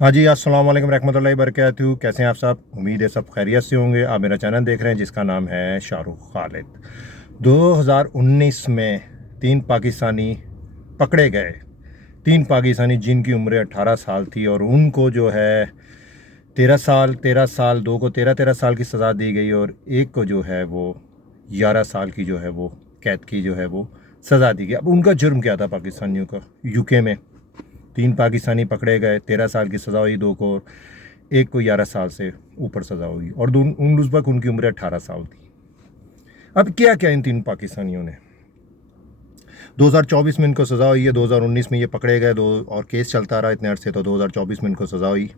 हाँ जी, अस्सलाम वालेकुम रहमतुल्लाहि बरकातहू। कैसे हैं आप सब? उम्मीद है सब खैरियत से होंगे। आप मेरा चैनल देख रहे हैं जिसका नाम है शाहरुख खालिद। 2019 में 3 पाकिस्तानी पकड़े गए। 3 पाकिस्तानी जिनकी उम्र 18 साल थी और उनको जो है 13 साल, दो को 13 साल की सज़ा दी गई और एक को जो है वो 11 साल की जो है वो कैद की जो है वो सज़ा दी गई। अब उनका जुर्म क्या था पाकिस्तानियों का? यूके में 3 पाकिस्तानी पकड़े गए, 13 साल की सज़ा हुई दो को, एक को 11 साल से ऊपर सज़ा हुई और उन उस वक्त उनकी उम्र 18 साल थी। अब क्या क्या इन 3 पाकिस्तानियों ने 2024 में इनको सज़ा हुई है, 2019 में ये पकड़े गए दो और केस चलता रहा इतने अरसे, तो 2024 में इनको सज़ा हुई।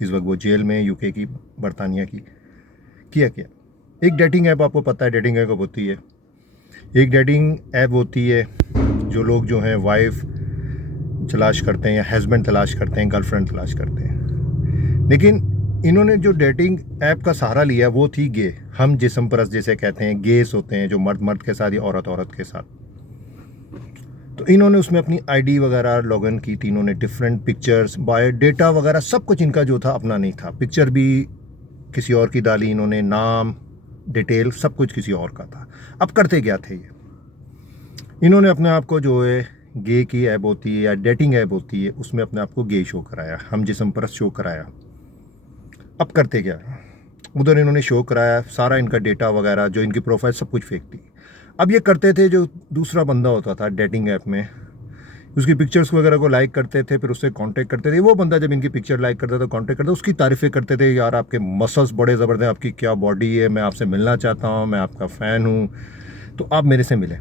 इस वक्त वो जेल में, यूके की, बरतानिया की। किया क्या? एक डेटिंग ऐप, आपको पता है डेटिंग ऐप होती है। एक डेटिंग ऐप होती है जो लोग जो हैं वाइफ तलाश करते हैं या हस्बैंड तलाश करते हैं, गर्लफ्रेंड तलाश करते हैं। लेकिन इन्होंने जो डेटिंग ऐप का सहारा लिया वो थी गे, हम जिस्म परस्त जिसे कहते हैं। गेस होते हैं जो मर्द मर्द के साथ या औरत औरत के साथ। तो इन्होंने उसमें अपनी आईडी वगैरह लॉगिन की थी। इन्होंने डिफरेंट पिक्चर्स, बायोडेटा वगैरह सब कुछ इनका जो था अपना नहीं था। पिक्चर भी किसी और की डाली इन्होंने, नाम, डिटेल सब कुछ किसी और का था। अब करते क्या थे ये? इन्होंने अपने आप को जो है गे की ऐप होती है या डेटिंग ऐप होती है उसमें अपने आप को गे शो कराया, हम जिस्म परस्त शो कराया। अब करते क्या? उधर इन्होंने शो कराया, सारा इनका डेटा वगैरह जो इनकी प्रोफाइल सब कुछ फेक थी। अब ये करते थे, जो दूसरा बंदा होता था डेटिंग ऐप में, उसकी पिक्चर्स वगैरह को लाइक करते थे, फिर उससे कांटेक्ट करते थे। वो बंदा जब इनकी पिक्चर लाइक करता था, कांटेक्ट करता, उसकी तारीफ़ें करते थे, यार आपके मसल्स बड़े ज़बरदस्त, आपकी क्या बॉडी है, मैं आपसे मिलना चाहता हूँ, मैं आपका फ़ैन हूँ, तो आप मेरे से मिलें।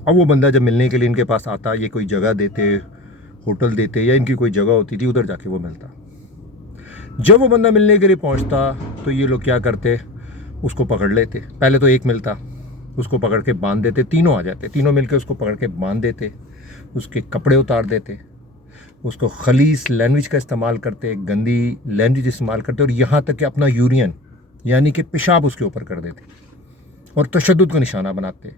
अब वो बंदा जब मिलने के लिए इनके पास आता, ये कोई जगह देते, होटल देते, या इनकी कोई जगह होती थी उधर जाके वो मिलता। जब वो बंदा मिलने के लिए पहुंचता तो ये लोग क्या करते, उसको पकड़ लेते। पहले तो एक मिलता, उसको पकड़ के बांध देते, तीनों आ जाते, तीनों मिलकर उसको पकड़ के बांध देते, उसके कपड़े उतार देते, उसको खलीस लैंग्वेज का इस्तेमाल करते, गंदी लैंग्वेज इस्तेमाल करते, और यहाँ तक कि अपना यूरियन यानी कि पेशाब उसके ऊपर कर देते और तशद्दुद का निशाना बनाते।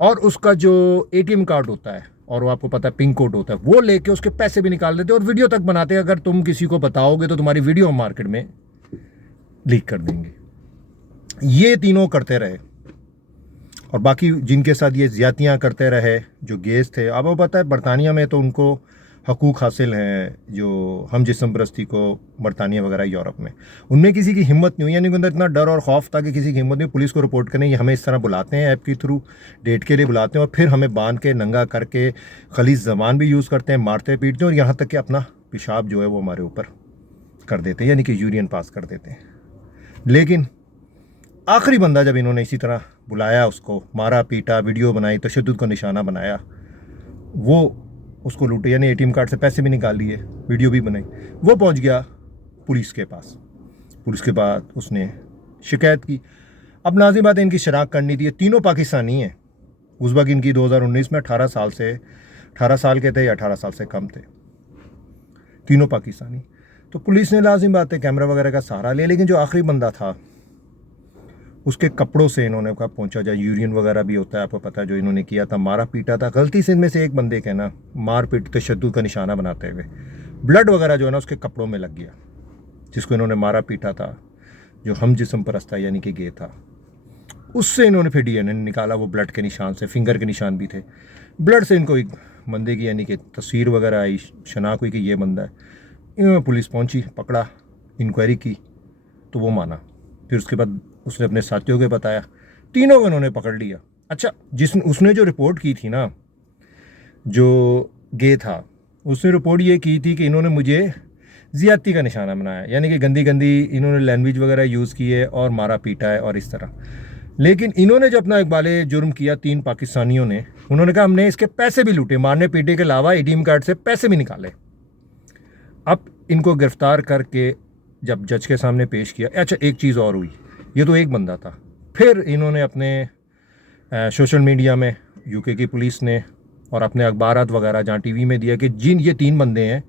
और उसका जो एटीएम कार्ड होता है, और वो आपको पता है पिन कोड होता है, वो लेके उसके पैसे भी निकाल देते और वीडियो तक बनाते। अगर तुम किसी को बताओगे तो तुम्हारी वीडियो मार्केट में लीक कर देंगे। ये तीनों करते रहे और बाकी जिनके साथ ये ज्यादतियाँ करते रहे जो गेस थे। अब वो पता है बरतानिया में तो उनको हकूक़ हासिल हैं, जो हम जिस्म परस्ती को बरतानिया वगैरह यूरोप में, उनमें किसी की हिम्मत नहीं हुई। यानी उनके अंदर इतना डर और खौफ था कि किसी की हिम्मत नहीं, पुलिस को रिपोर्ट करने। ये हमें इस तरह बुलाते हैं ऐप के थ्रू, डेट के लिए बुलाते हैं और फिर हमें बांध के नंगा करके खलीस ज़बान भी यूज़ करते हैं, मारते पीटते हैं और यहाँ तक कि अपना पेशाब जो है वो हमारे ऊपर कर देते हैं, यानी कि यूरियन पास कर देते हैं। लेकिन आखिरी बंदा जब इन्होंने इसी तरह बुलाया, उसको मारा पीटा, वीडियो बनाई, तशद्दुद को निशाना बनाया, वो उसको लूटे, यानी एटीएम कार्ड से पैसे भी निकाल लिए, वीडियो भी बनाई, वो पहुंच गया पुलिस के पास। पुलिस के बाद उसने शिकायत की। अब नाज़िम बात है, इनकी शनाख्त करनी थी। ये तीनों पाकिस्तानी हैं। उस वक्त इनकी 2019 में 18 साल के थे या 18 साल से कम थे, तीनों पाकिस्तानी। तो पुलिस ने लाजिम बात है कैमरा वगैरह का सहारा लिया, लेकिन जो आखिरी बंदा था उसके कपड़ों से इन्होंने कहा पहुंचा जाए। यूरियन वगैरह भी होता है, आपको पता है, जो इन्होंने किया था, मारा पीटा था। गलती से इनमें से एक बंदे के ना मार पीट तशद्दुद का निशाना बनाते हुए ब्लड वगैरह जो है ना उसके कपड़ों में लग गया, जिसको इन्होंने मारा पीटा था, जो हम जिस्म परस्त था यानी कि गे था। उससे इन्होंने फिर डीएनए निकाला, वो ब्लड के निशान से, फिंगर के निशान भी थे। ब्लड से इनको एक बंदे की यानी कि तस्वीर वगैरह आई, शनाख्त हुई कि ये बंदा है। इन्होंने पुलिस पहुंची, पकड़ा, इंक्वायरी की तो वो माना। फिर उसके बाद उसने अपने साथियों को बताया, तीनों को इन्होंने पकड़ लिया। अच्छा, उसने जो रिपोर्ट की थी ना, जो गे था, उसने रिपोर्ट ये की थी कि इन्होंने मुझे ज़्यादती का निशाना बनाया, यानी कि गंदी गंदी इन्होंने लैंग्वेज वगैरह यूज़ की है और मारा पीटा है और इस तरह। लेकिन इन्होंने जो अपना इकबाल जुर्म किया, 3 पाकिस्तानियों ने, उन्होंने कहा हमने इसके पैसे भी लूटे, मारने पीटे के अलावा एटीएम कार्ड से पैसे भी निकाले। अब इनको गिरफ्तार करके जब जज के सामने पेश किया। अच्छा, एक चीज़ और हुई, ये तो एक बंदा था, फिर इन्होंने अपने सोशल मीडिया में, यूके की पुलिस ने और अपने अखबारात वगैरह जहाँ टीवी में दिया कि जिन ये 3 बंदे हैं,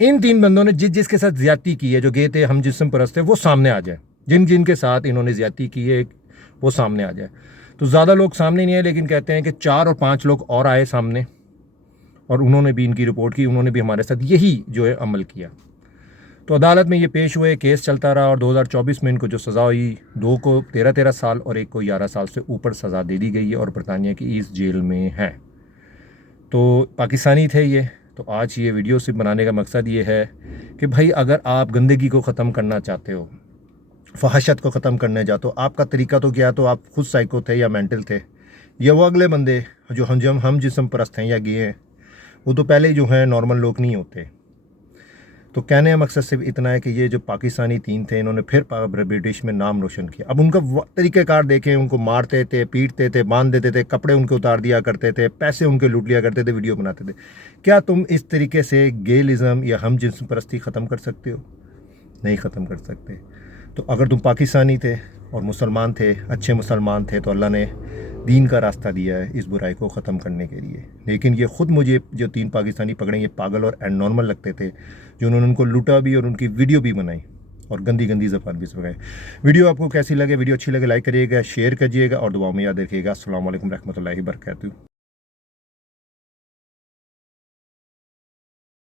इन 3 बंदों ने जिसके साथ ज्यादती की है, जो गए थे हम जिस्म परस्त थे, वो सामने आ जाए। जिन जिनके साथ इन्होंने ज्यादती की है वो सामने आ जाए। तो ज़्यादा लोग सामने नहीं आए, लेकिन कहते हैं कि 4 और 5 लोग और आए सामने और उन्होंने भी इनकी रिपोर्ट की, उन्होंने भी हमारे साथ यही जो है अमल किया। तो अदालत में ये पेश हुए, केस चलता रहा और 2024 में इनको जो सज़ा हुई, 2 को 13-13 साल और 1 को 11 साल से ऊपर सज़ा दे दी गई है और बरतानिया की इस जेल में हैं। तो पाकिस्तानी थे ये। तो आज ये वीडियो सिर्फ बनाने का मकसद ये है कि भाई अगर आप गंदगी को ख़त्म करना चाहते हो, फहाशत को ख़त्म करने जाते हो, आपका तरीका तो क्या, तो आप खुद साइको थे या मेंटल थे, या वो अगले बंदे जो हम जिस्म परस्त हैं या गे हैं, वो तो पहले ही जो हैं नॉर्मल लोग नहीं होते। तो कहने का मकसद सिर्फ इतना है कि ये जो पाकिस्तानी 3 थे, इन्होंने फिर ब्रिटिश में नाम रोशन किया। अब उनका तरीक़ेकार देखें, उनको मारते थे, पीटते थे, बांध देते थे, कपड़े उनके उतार दिया करते थे, पैसे उनके लूट लिया करते थे, वीडियो बनाते थे। क्या तुम इस तरीके से गेलिज़म या हम जिस्म परस्ती ख़त्म कर सकते हो? नहीं ख़त्म कर सकते। तो अगर तुम पाकिस्तानी थे और मुसलमान थे, अच्छे मुसलमान थे, तो अल्लाह ने दीन का रास्ता दिया है इस बुराई को ख़त्म करने के लिए। लेकिन ये ख़ुद मुझे जो 3 पाकिस्तानी पकड़े, ये पागल और एबनॉर्मल लगते थे, जो उन्होंने उनको लूटा भी और उनकी वीडियो भी बनाई और गंदी गंदी ज़बान भी सुनाई। वीडियो आपको कैसी लगे? वीडियो अच्छी लगे लाइक करिएगा, शेयर करिएगा और दुआ में याद रखिएगा। अस्सलाम वालेकुम रहमतुल्लाहि व बरकातहू।